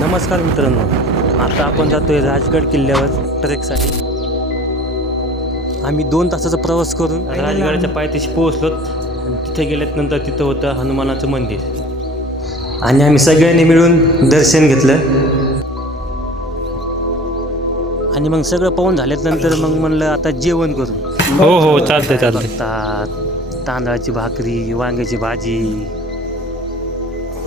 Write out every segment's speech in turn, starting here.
नमस्कार मित्रांनो, आता आपण जातोय राजगड किल्ल्यावर ट्रेकसाठी. आम्ही 2 तासाचा प्रवास करून राजगडाच्या पायथ्याशी पोहोचलो. तिथे गेल्यानंतर तिथं होतं हनुमानाचं मंदिर आणि आम्ही सगळ्यांनी मिळून दर्शन घेतलं. आणि मग सगळं पाहून झाल्यानंतर मग म्हणलं आता जेवण करू. हो चालतंय. तांदळाची भाकरी, वांग्याची भाजी.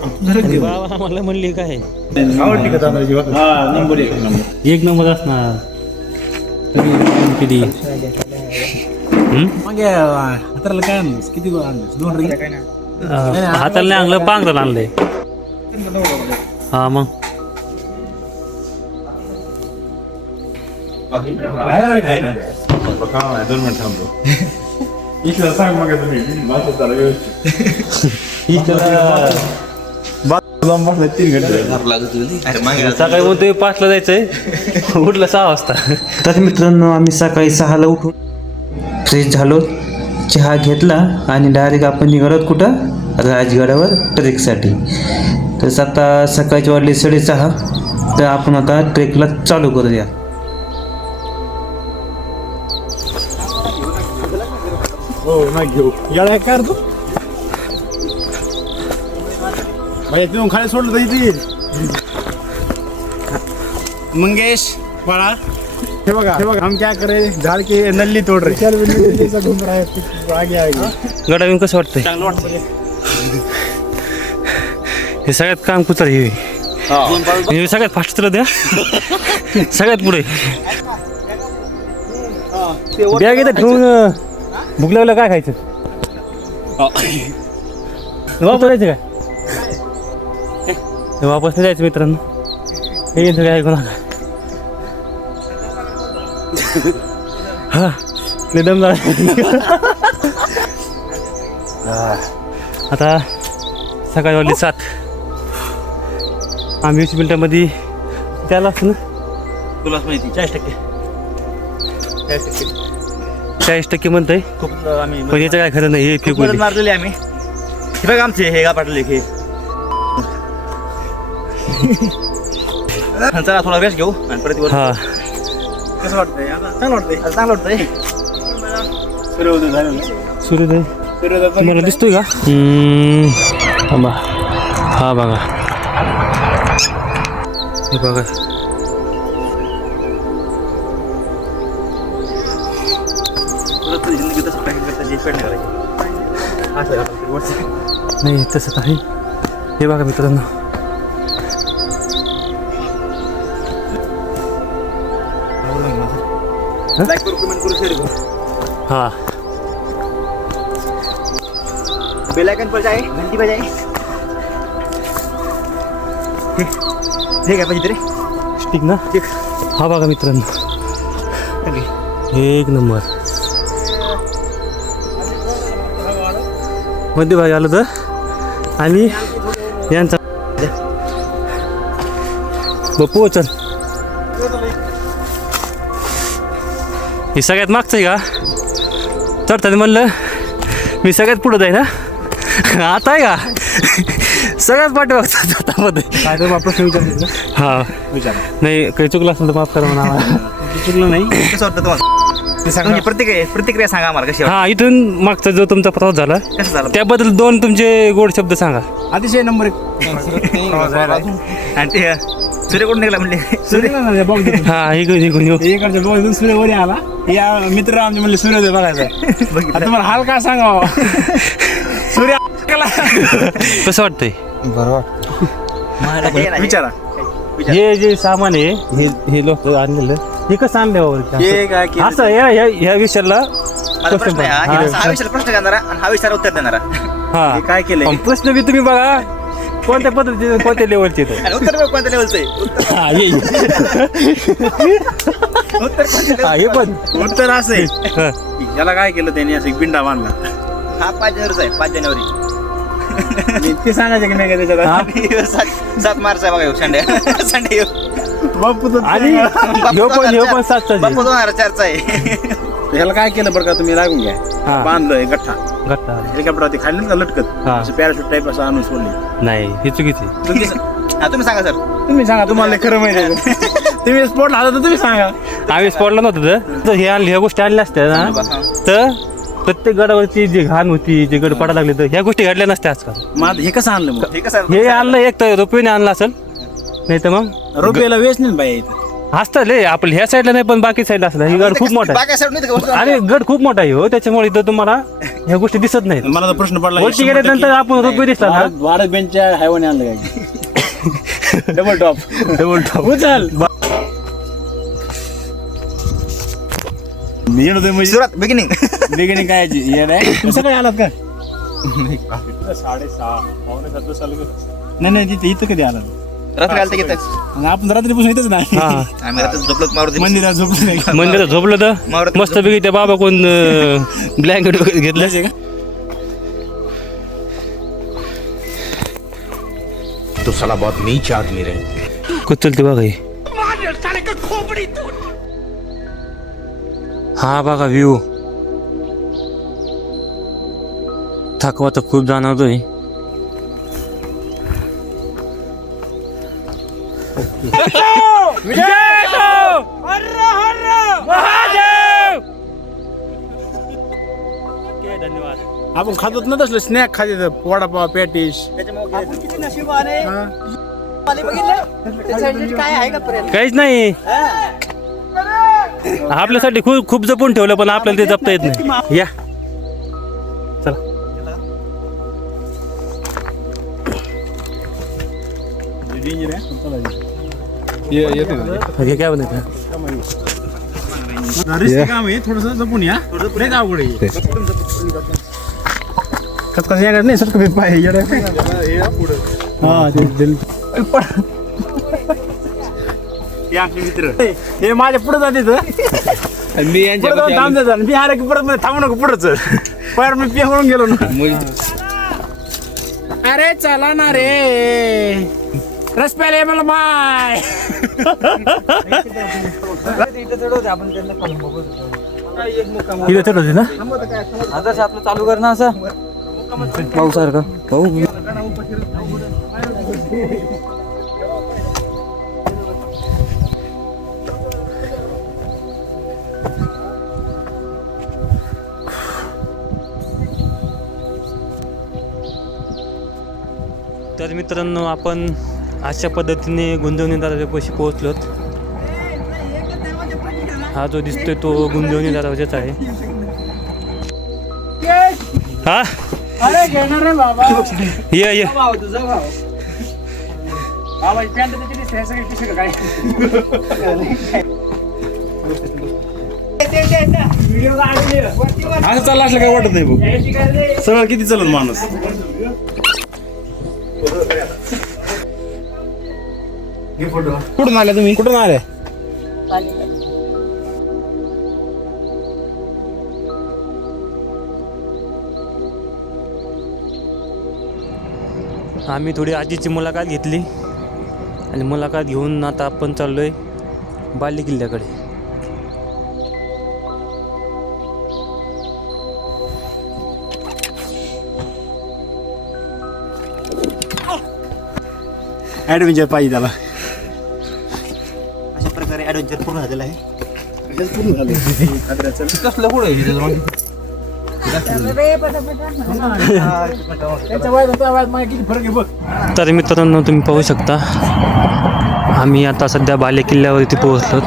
बाबा आम्हाला म्हणली काय आवडली का तांदळाची भाकरी? हा, नंबर 1. एक नंबर असणार. किती मग हाताला काय आणलंस? किती आणलंस? 2 रिंग हाताला नाही आणलं, पांघराला आणलंय. हा मग काय 2 मिनिट थांबतो. इथला सांग मग तुम्ही सकाळी म्हणतोय 5ला जायचंय, उठलं 6 वाजता. तर मित्रांनो, आम्ही सकाळी 6ला उठून फ्रेश झालो, चहा घेतला आणि डायरेक्ट आपण निघालो कुठं? राजगडावर ट्रेकसाठी. तर आता सकाळचे वाजले 6:30. तर आपण आता ट्रेकला चालू करूया. हो नाही घेऊ याला काय करतो भाई, एकदम खाली सोडलं तर इथे मंगेश बाळा. हे बघा हम क्या करे, झाड के नल्ली तोड रहे. गडा येऊन कसं वाटतंय? चांगलं वाटतं. हे सगळ्यात काम कुतर हे सगळ्यात फास्ट तुला द्या. सगळ्यात पुढे बॅग येतं ठेवून. भूक लागलं काय खायचं? वापरायचं काय? वापस नाही जायचं मित्रांनो. हे सगळं ऐकू नका. हा निदम आता सकाळी वाजले 7. आम्ही 20 मिनिटांमध्ये त्याला असतो ना. तुलाच माहिती 40% 40% म्हणतंय, खूप आम्ही पण याचं काय खरं नाही. हे फेकून मारलेले आम्ही. हे बघ आमचे हे पाठवले हे. चला थोडा वेळ घेऊ आणि परत. हा कसं वाटतंय? चांगलं वाटतंय. सूर्योदय झालं. सूर्योदय तुम्हाला दिसतोय का? थांबा. हा बघा, हे बघा. नाही तसं नाही. हे बघा मित्रांनो, हाँ बेल आइकन पर जाए, घंटी बजाए. ठीक आहे पाहिजे रे स्टिक ना. हा बघा मित्रांनो, एक नंबर. मध्यभागी आलं तर आणि यांचा पोचल. हे सगळ्यात मागचं आहे का? चढताना म्हणलं मी सगळ्यात पुढं जाईन. आता आहे का सगळ्यात पाठी बघतात. प्रश्न विचारतो. हा नाही, काही चुकलं असेल तर माफ करा म्हणा. चुकलं नाही. कसं वाटतं तुम्हाला ते सांगा. प्रतिक्रिया सांगा आम्हाला कशी. हा, इथून मागचा जो तुमचा प्रवास झाला कसं झालं त्याबद्दल 2 तुमचे गोड शब्द सांगा. अतिशय नंबर 1. आणि ते सूर्य कोण निघाला म्हणले? हा इकडून येऊ. इकडच्या बघ सूर्य वर आला. या मित्र आमचे म्हणले सूर्योदय बघायचा. तुम्हाला हाल काय सांगावं? सूर्य कसं वाटतंय? बरोबर विचारा. हे जे सामान आहे हे लोक आणलेलं, हे कसं आणलं असं? ह्या विषयाला प्रश्न करणारा आणि हा विचार उत्तर देणारा. हा काय केलं प्रश्न बी तुम्ही बघा कोणत्या पद्धतीने, कोणत्या लेवलचे. उत्तर कोणत्या लेवलचं आहे? हे पण उत्तर असं आहे. याला काय केलं त्यांनी? असं बिंडा बांधला. हा 5 जानेवारीचा आहे. 5 जानेवारी ते सांगायचं की नाही का? 7 मार्च आहे बघा. संडे बापू आणि पण 7चा बापू 2004चा आहे. ह्याला काय केलं बरं का तुम्ही? लागून घ्या. बांधलंय गठ्ठा. घट्टा हेलिकॉप्टर खाली नाही का लटकत हा. असं पॅराशूट टाईप असं आणून सोडले नाही ही चुकीची. तुम्ही सांगा सर तुम्ही सांगा तुम्हाला खरं माहिती आहे. तुम्ही स्पॉट लावता तर तुम्ही सांगा. आम्ही स्पॉटला नव्हतं तर हे आणले ह्या गोष्टी आणल्या असत्या ना तर प्रत्येक गडावरची जी घाण होती जे गड पडायला लागले तर ह्या गोष्टी घडल्या नसत्या आजकाल. मग हे कसं आणलं मग हे कसं हे आणलं एक तर रुपयाने आणलं असेल नाही तर मग रुपयाला वेच नाही बाई इथं. असतं ले आपलं ह्या साईडला नाही पण बाकी साईडला असतं. ही गड खूप मोठा आहे बाकी side नाही का? अरे गड खूप मोठा आहे हो त्याच्यामुळे इथं तुम्हाला ह्या गोष्टी दिसत नाहीत. मला तर प्रश्न पडला वरती गेल्यानंतर आपण रुपये दिसतात ना भारत बेंचच्या हायवाने आणलं काय डबल टॉप उचल सुरुवात बिगिनिंग काय सगळे आलात का 6:30 नाही तिथे इथं कधी आला रात्री आलं तर आपण रात्रीपासून येतच नाही हा आम्ही रात्री झोपलो मारुती मंदिरात झोपलो नाही मंदिरात झोपलं तर मस्त पैकी त्या बाबा कोण ब्लँकेट वगैरे घेतलं का तो साला बहुत नीच आदमी रहे. कुचलते बघा हे. हा बघा व्ह्यू थकवा तर खूप जाणवतोय. धन्यवाद. आपण खातोच ना तसलं स्नॅक खाते वडापाव पॅटिस काहीच नाही आपल्यासाठी खूप खूप जपून ठेवलं पण आपल्याला ते जपता येत नाही. या चला हे काय बनवत काम आहे थोडस जपून या थोडं अवघड आहे कसं येणार नाही सर कमी पाय हा ते आमचे मित्र हे माझ्या पुढे जाते मी यांच्या मी आला की परत थांबू नको पुढे चल पर मी पेहून गेलो ना अरे चला ना रे रस प्याले मला बाय इथे चढ होते ना आदर्श आपलं चालू कर ना असं भाऊ सारखं भाऊ तर मित्रांनो आपण अशा पद्धतीने गुंजवणी दरवाजापाशी पोहोचलोत. हा जो दिसतोय तो गुंजवणी दरवाजाच आहे. हा अरे घेणार रे बाबा ये तुझा भाव बाबा पॅन्ट त्याची सगळी पिशवी काय असं चाललं असलं काय वाटत नाही भाऊ सगळं किती चालत माणूस कुठून आले तुम्ही कुठून आले आम्ही थोडी आजीची मुलाखत घेतली आणि मुलाखत घेऊन आता आपण चाललोय बाली किल्ल्याकडे. ऍडव्हेंचर पाहिजे त्याला अशा प्रकारे ऍडव्हेंचर पूर्ण झालेलं आहे कसलं पुढे त्याच्या वयात माझ्या किती फरक आहे बघ. तर मित्रांनो तुम्ही पाहू शकता आम्ही आता सध्या बाले किल्ल्यावरती पोहोचलो.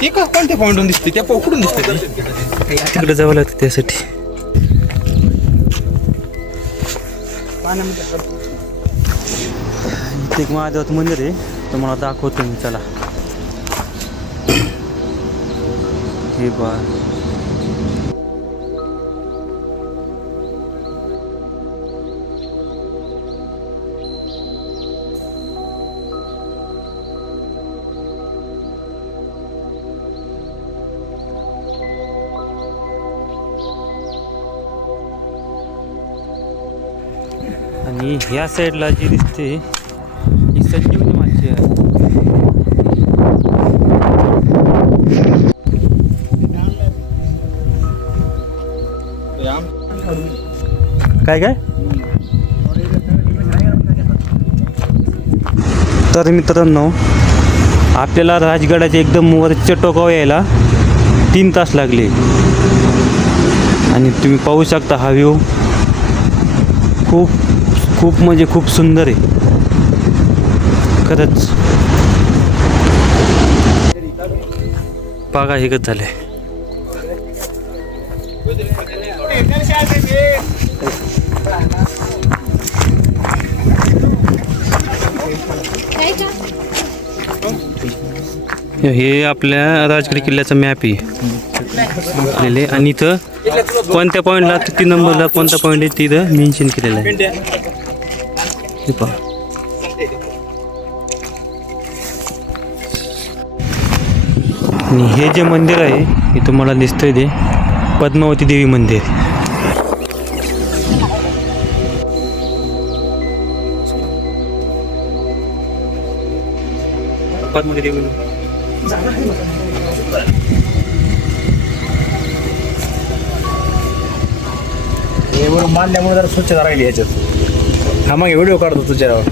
ते कोणत्या पॉईंटून दिसते त्या कुठून दिसते तिकडे जावं लागतं त्यासाठी. इथे एक महादेवाचं मंदिर आहे तुम्हाला दाखवतो मी. चला हे बा आणि ह्या साईडला जी दिसते ही संजीवनी माची आहे. काय काय तर मित्रांनो आपल्याला राजगडाच्या एकदम वरच्या टोकावर यायला 3 तास लागले आणि तुम्ही पाहू शकता हा व्ह्यू खूप खूप म्हणजे खूप सुंदर आहे खरंच. बघा हे कसं झालंय. हे आपल्या राजगड किल्ल्याचा मॅप आहे आणि इथं कोणत्या पॉईंटला किती नंबरला कोणता पॉईंट आहे तिथं मेन्शन केलेलं आहे. हे पहा आणि हे जे मंदिर आहे हे तुम्हाला दिसतंय ते पद्मावती देवी मंदिर. पद्मावती देवी हे बरोबर मानल्यामुळे जरा स्वच्छता राहिली याच्यात. हा मग व्हिडिओ काढतो तुझ्यावर.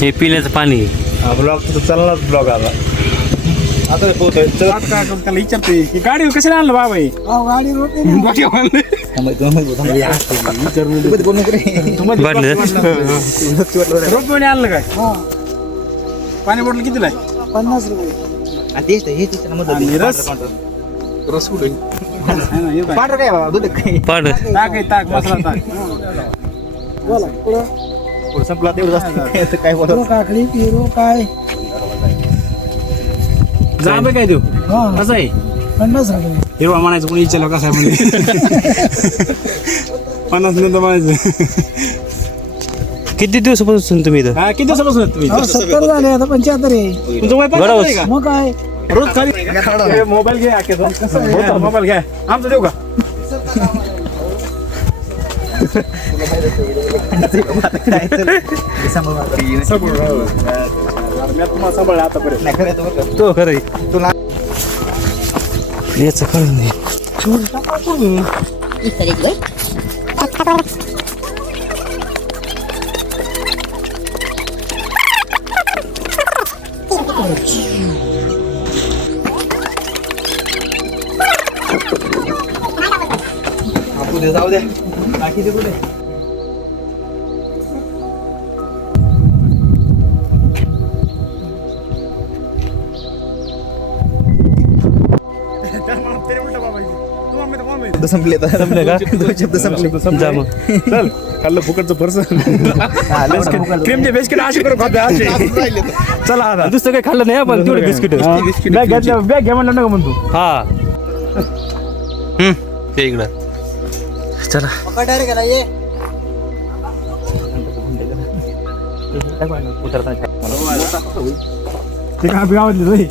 हे पिण्याचं पाणी हा ब्लॉग तर चालणार ब्लॉग आता पोहतोय. त्याला विचारतोय की गाडी कशाला आणलं बाबा हे? रोपवेने आणलं काय? पाणी बॉटल कितीला आहे? 50 रुपये. आणि रस रस कुठे पांढरं काय बाबा दूध काय पाड ताक आहे ताक मसाला ताक. पुढं संपला तेवढं जास्त काय बोलतो काकडी पेरू काय जांभे काय देऊ कसं आहे? 50 रुपये. हिरवा म्हणायचं कोणी विचारलं कसं आहे म्हणजे 50 नंतर म्हणायचं. किती दिवसापासून तुम्ही इथं? हा किती दिवसापासून आहेत तुम्ही? 70 झाले आता 75 आहे. तुमचं वय 50 आहे का? मग काय रोज खाली मोबाईल घ्या मोबाईल घ्या आमचं देऊ का? तुम्हाला सांभाळलं आतापर्यंत. तो खरं याचं खरं नाही. जाऊ द्या बाकीचे कुठे संपले संपले का? शब्द संपले. जा मग. चल खाल्लं फुकटचं फरसन क्रीमचे बिस्किट असे करू खाते असे. चला आता दुसरं काही खाल्लं नाही आपण तेवढे बिस्किट. बॅग घेतल्या बॅग घ्या म्हणलं नका म्हणतो. हा ते इकडं चला. ते का गावातले